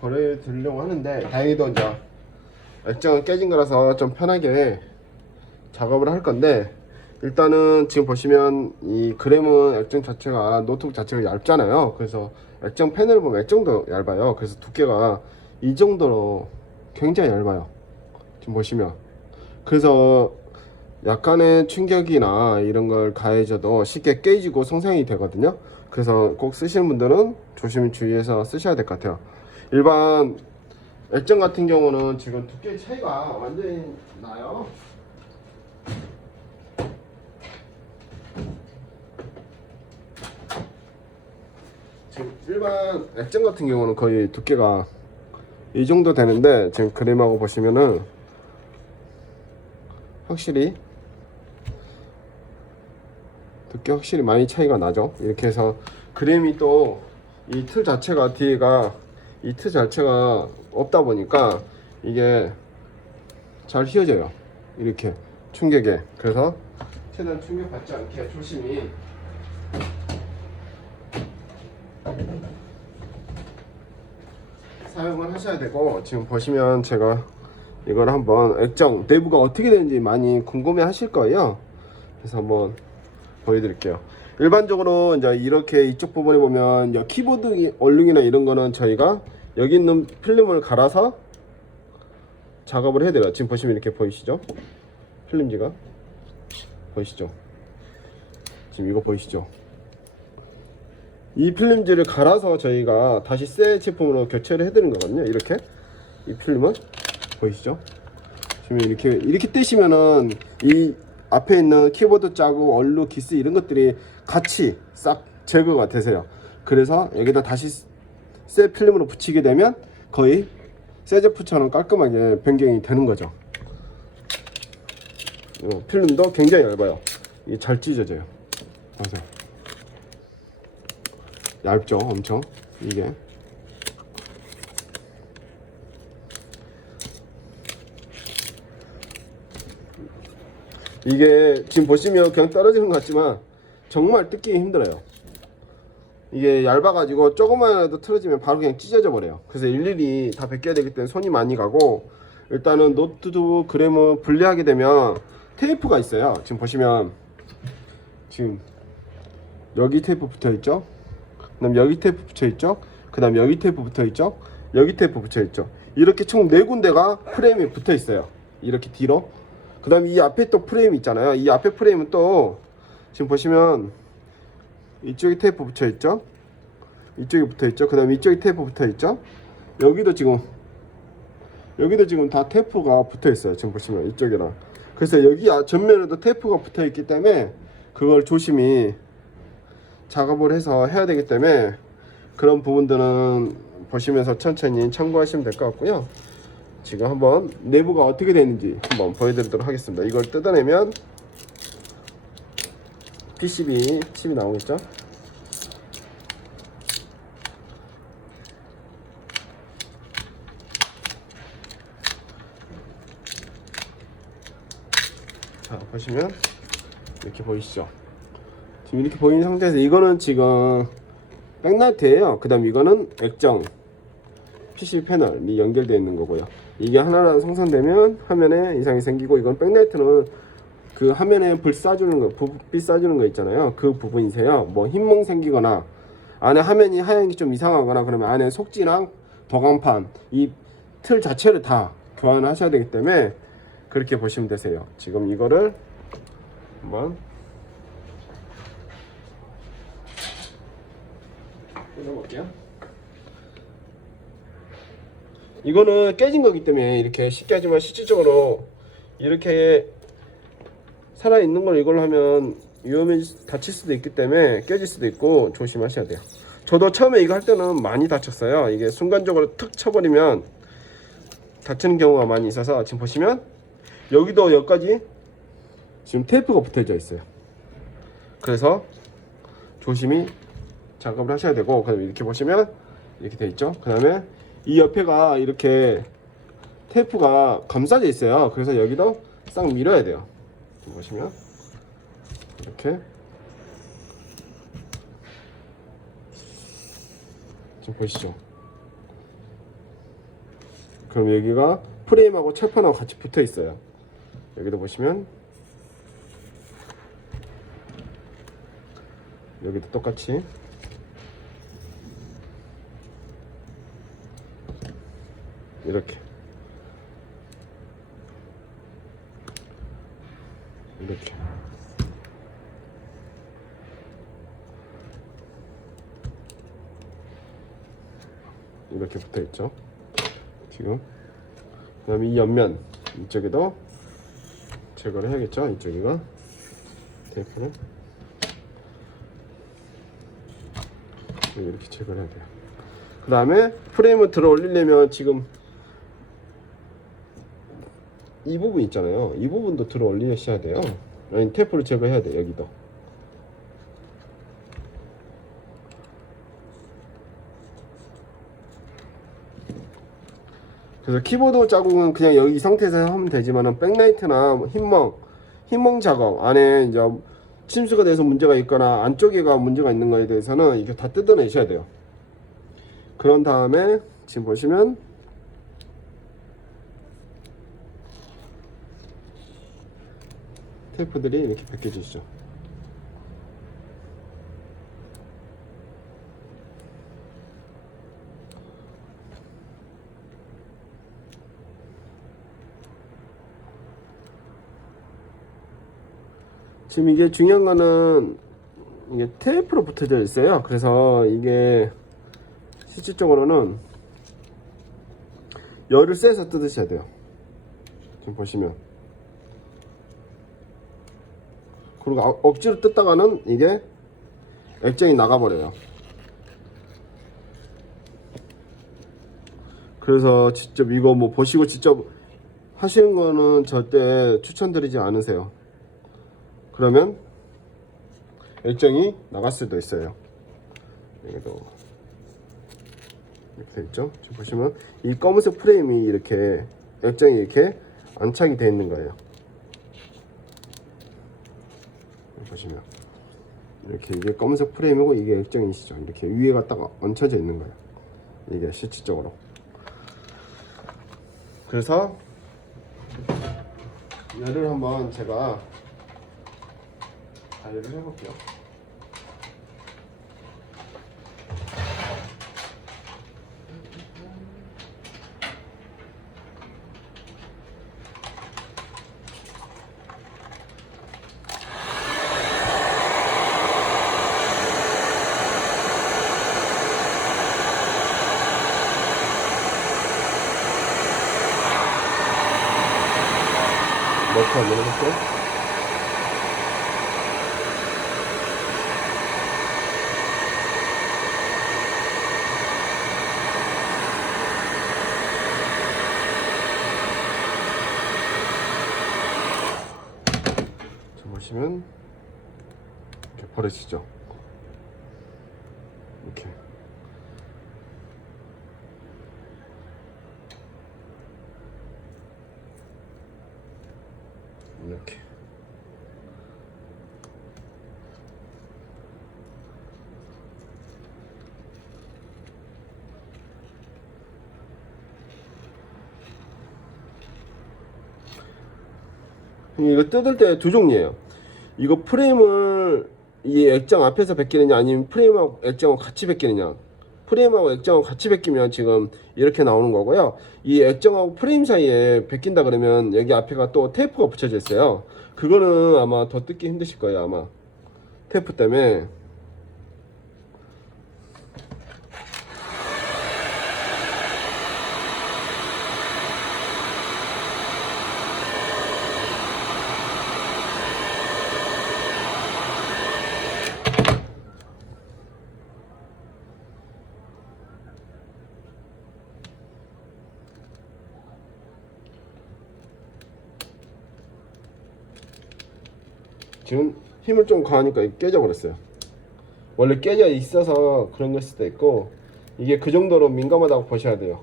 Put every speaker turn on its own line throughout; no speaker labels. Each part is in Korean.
보내드리려고 하는데 다행히도 이제 액정은 깨진 거라서 좀 편하게 작업을 할 건데 일단은 지금 보시면 이 그램은 액정 자체가 노트북 자체가 얇잖아요. 그래서 액정 패널을 보면 액정도 얇아요. 그래서 두께가 이 정도로 굉장히 얇아요. 지금 보시면. 그래서 약간의 충격이나 이런 걸 가해져도 쉽게 깨지고 손상이 되거든요. 그래서 꼭 쓰시는 분들은 조심히 주의해서 쓰셔야 될 것 같아요 일반 액정 같은 경우는 지금 두께 차이가 완전히 나요. 지금 일반 액정 같은 경우는 거의 두께가 이 정도 되는데 지금 그림하고 보시면은 확실히 두께 확실히 많이 차이가 나죠. 이렇게 해서 그램이 또 이 틀 자체가 뒤에가 이틀 자체가 없다 보니까 이게 잘 휘어져요. 이렇게 충격에. 그래서 최대한 충격 받지 않게 조심히. 사용을 하셔야 되고 지금 보시면 제가 이걸 한번 액정 내부가 어떻게 되는지 많이 궁금해 하실 거예요. 그래서 한번 보여드릴게요. 일반적으로 이제 이렇게 이쪽 부분에 보면 이 키보드 얼룩이나 이런 거는 저희가 여기 있는 필름을 갈아서 작업을 해야 돼요. 지금 보시면 이렇게 보이시죠? 필름지가 보이시죠? 지금 이거 보이시죠? 이 필름지를 갈아서 저희가 다시 새 제품으로 교체를 해드린 거거든요. 이렇게. 이 필름은 보이시죠? 지금 이렇게 이렇게 떼시면은 이 앞에 있는 키보드 자국 얼룩 기스 이런 것들이 같이 싹 제거가 되세요. 그래서 여기다 다시 새 필름으로 붙이게 되면 거의 새 제품처럼 깔끔하게 변경이 되는 거죠. 어, 필름도 굉장히 얇아요. 잘 찢어져요. 보세요 얇죠 엄청. 이게. 이게 지금 보시면 그냥 떨어지는 것 같지만 정말 뜯기 힘들어요 이게 얇아가지고 조금만이라도 틀어지면 바로 그냥 찢어져 버려요. 그래서 일일이 다 벗겨야 되기 때문에 손이 많이 가고 일단은 노트북 그램을 분리하게 되면 테이프가 있어요. 지금 보시면 지금 여기 테이프 붙어 있죠? 그 다음 여기 테이프 붙여 있죠? 그 다음 여기 테이프 붙어 있죠? 여기 테이프 붙여 있죠? 이렇게 총 네 군데가 프레임이 붙어 있어요. 이렇게 뒤로. 그 다음에 이 앞에 또 프레임 있잖아요. 이 앞에 프레임은 또 지금 보시면 이쪽에 테이프 붙여 있죠? 이쪽에 붙어 있죠? 그 다음에 이쪽에 테이프 붙어 있죠? 여기도 지금 여기도 지금 다 테이프가 붙어 있어요. 지금 보시면 이쪽이랑 그래서 여기 아- 전면에도 테이프가 붙어 있기 때문에 그걸 조심히 작업을 해서 해야 되기 때문에 그런 부분들은 보시면서 천천히 참고하시면 될 것 같고요. 지금 한번 내부가 어떻게 되는지 한번 보여드리도록 하겠습니다. 이걸 뜯어내면 PCB 칩이 나오겠죠? 자 보시면 이렇게 보이시죠? 지금 이렇게 보이는 상태에서 이거는 지금 백라이트예요. 그 다음 이거는 액정 PC 패널이 연결되어 있는 거고요. 이게 하나랑 생성되면 화면에 이상이 생기고 이건 백라이트는 그 화면에 불 쏴주는 거 불빛 쏴주는 거 있잖아요. 그 부분이세요. 뭐 흰몽 생기거나 안에 화면이 하얀 게 좀 이상하거나 그러면 안에 속지랑 도강판 이 틀 자체를 다 교환을 하셔야 되기 때문에 그렇게 보시면 되세요. 지금 이거를 한번 뜯어볼게요. 이거는 깨진 거기 때문에 이렇게 쉽게 하지만 실질적으로 이렇게 살아있는 걸 이걸로 하면 위험해 다칠 수도 있기 때문에 깨질 수도 있고 조심하셔야 돼요. 저도 처음에 이거 할 때는 많이 다쳤어요. 이게 순간적으로 툭 쳐버리면 다치는 경우가 많이 있어서 지금 보시면 여기도 여기까지 지금 테이프가 붙어져 있어요. 그래서 조심히 작업을 하셔야 되고 그다음에 이렇게 보시면 이렇게 돼 있죠. 그 다음에 이 옆에가 이렇게 테이프가 감싸져 있어요. 그래서 여기도 싹 밀어야 돼요 보시면 이렇게 지금 보이시죠 그럼 여기가 프레임하고 철판하고 같이 붙어 있어요. 여기도 보시면 여기도 똑같이 이렇게 이렇게 이렇게 붙어 있죠. 지금 그 다음에 이 옆면 이쪽에도 제거를 해야겠죠. 이쪽이가 테이프를 이렇게 제거를 해야 돼요. 그 다음에 프레임을 들어 올리려면 지금 이 부분 있잖아요. 이 부분도 들어 올리셔야 돼요. 아니 테이프를 제거해야 돼 여기도. 그래서 키보드 자국은 그냥 여기 이 상태에서 하면 되지만은 백라이트나 흰멍, 흰멍 작업 안에 이제 침수가 돼서 문제가 있거나 안쪽에가 문제가 있는 거에 대해서는 이게 다 뜯어내셔야 돼요. 그런 다음에 지금 보시면 테이프들이 이렇게 벗겨지죠. 지금 이게 중요한 거는 이게 테이프로 붙어져 있어요. 그래서 이게 실질적으로는 열을 쐬서 뜯으셔야 돼요. 지금 보시면. 그리고 어- 억지로 뜯다가는 이게 액정이 나가버려요. 그래서 직접 이거 뭐 보시고 직접 하시는 거는 절대 추천드리지 않으세요. 그러면 액정이 나갈 수도 있어요. 여기도 이렇게 돼 있죠. 지금 보시면 이 검은색 프레임이 이렇게 액정이 이렇게 안착이 되어 있는 거예요. 여기 보시면 이렇게 이게 검은색 프레임이고 이게 액정이시죠. 이렇게 위에가 딱 얹혀져 있는 거예요. 이게 실질적으로. 그래서 얘를 한번 제가 관리를 해볼게요. 넣고 한번 해볼게요. 자, 보시면 이렇게 버려지죠. 이렇게. 이거 뜯을 때 두 종류예요. 이거 프레임을 이 액정 앞에서 벗기느냐 아니면 프레임하고 액정하고 같이 벗기느냐. 프레임하고 액정하고 같이 벗기면 지금 이렇게 나오는 거고요. 이 액정하고 프레임 사이에 벗긴다 그러면 여기 앞에가 또 테이프가 붙여져 있어요. 그거는 아마 더 뜯기 힘드실 거예요. 아마 테이프 때문에. 지금 힘을 좀 가하니까 이게 깨져 버렸어요. 원래 깨져 있어서 그런 걸 수도 있고 이게 그 정도로 민감하다고 보셔야 돼요.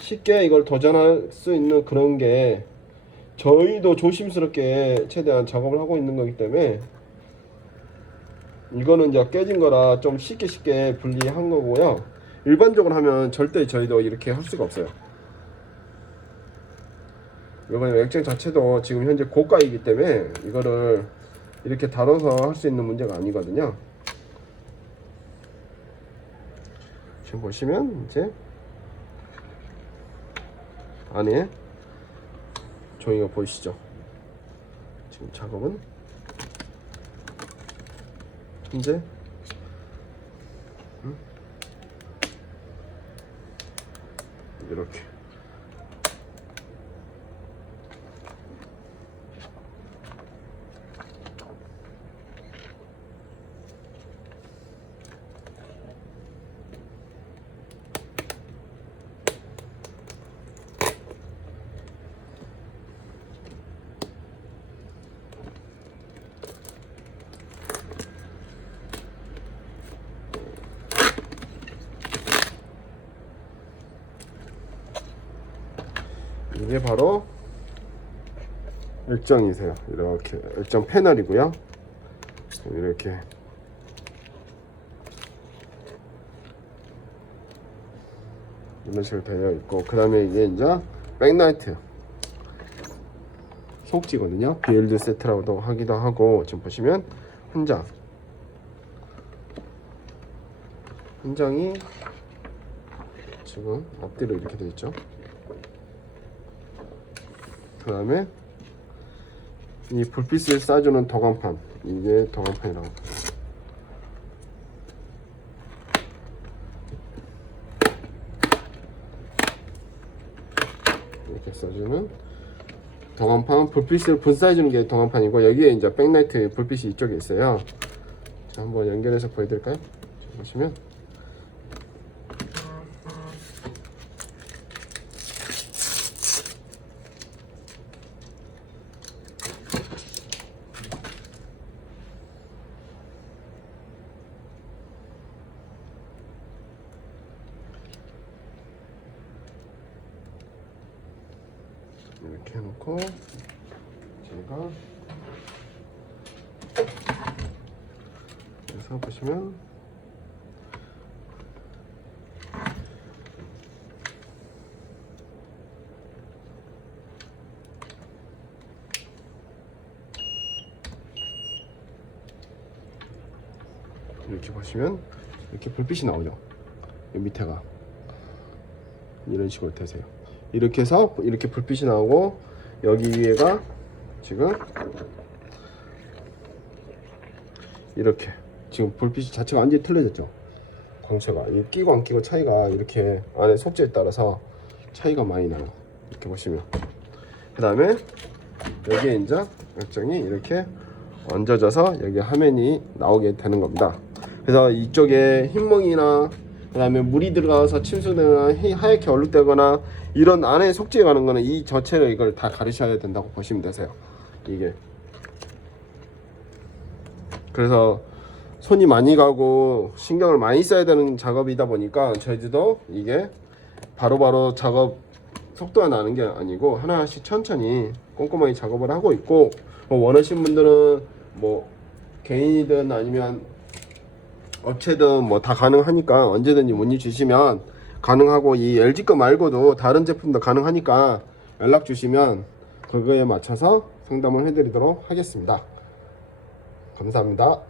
쉽게 이걸 도전할 수 있는 그런 게 저희도 조심스럽게 최대한 작업을 하고 있는 거기 때문에 이거는 이제 깨진 거라 좀 쉽게 쉽게 분리한 거고요. 일반적으로 하면 절대 저희도 이렇게 할 수가 없어요. 이번에 액정 자체도 지금 현재 고가이기 때문에 이거를 이렇게 다뤄서 할 수 있는 문제가 아니거든요. 지금 보시면 이제 안에 종이가 보이시죠? 지금 작업은 현재 음? 이렇게 이게 바로 액정이세요. 이렇게 액정 패널이고요. 이렇게 이런 식으로 되어 있고 그 다음에 이게 이제 백라이트 속지거든요. 빌드 세트라고도 하기도 하고 지금 보시면 한 장 한 장이 지금 앞뒤로 이렇게 되어 있죠. 그 다음에 이 불빛을 쏴주는 도감판. 이게 도감판이라고. 이렇게 써주는 도감판. 불빛을 분사해주는 게 도감판이고 여기에 이제 백라이트 불빛이 이쪽에 있어요. 자 한번 연결해서 보여드릴까요? 자, 보시면 이렇게 해놓고 제가 그래서 보시면 이렇게 보시면 이렇게 불빛이 나오죠 이 밑에가 이런 식으로 되세요. 이렇게 해서 이렇게 불빛이 나오고 여기 위에가 지금 이렇게 지금 불빛이 자체가 완전히 틀려졌죠. 광채가 이 끼고 안 끼고 차이가 이렇게 안에 속재에 따라서 차이가 많이 나요. 이렇게 보시면 그 다음에 여기에 이제 액정이 이렇게 얹어져서 여기 화면이 나오게 되는 겁니다. 그래서 이쪽에 흰멍이나 그다음에 물이 들어가서 침수되거나 히- 하얗게 얼룩되거나 이런 안에 속지에 가는 거는 이 전체를 이걸 다 가르셔야 된다고 보시면 되세요. 이게 그래서 손이 많이 가고 신경을 많이 써야 되는 작업이다 보니까 저희들도 이게 바로 바로 작업 속도가 나는 게 아니고 하나씩 천천히 꼼꼼하게 작업을 하고 있고 뭐 원하시는 분들은 뭐 개인이든 아니면 업체든 뭐 다 가능하니까 언제든지 문의 주시면 가능하고 이 LG 거 말고도 다른 제품도 가능하니까 연락 주시면 그거에 맞춰서 상담을 해드리도록 하겠습니다. 감사합니다.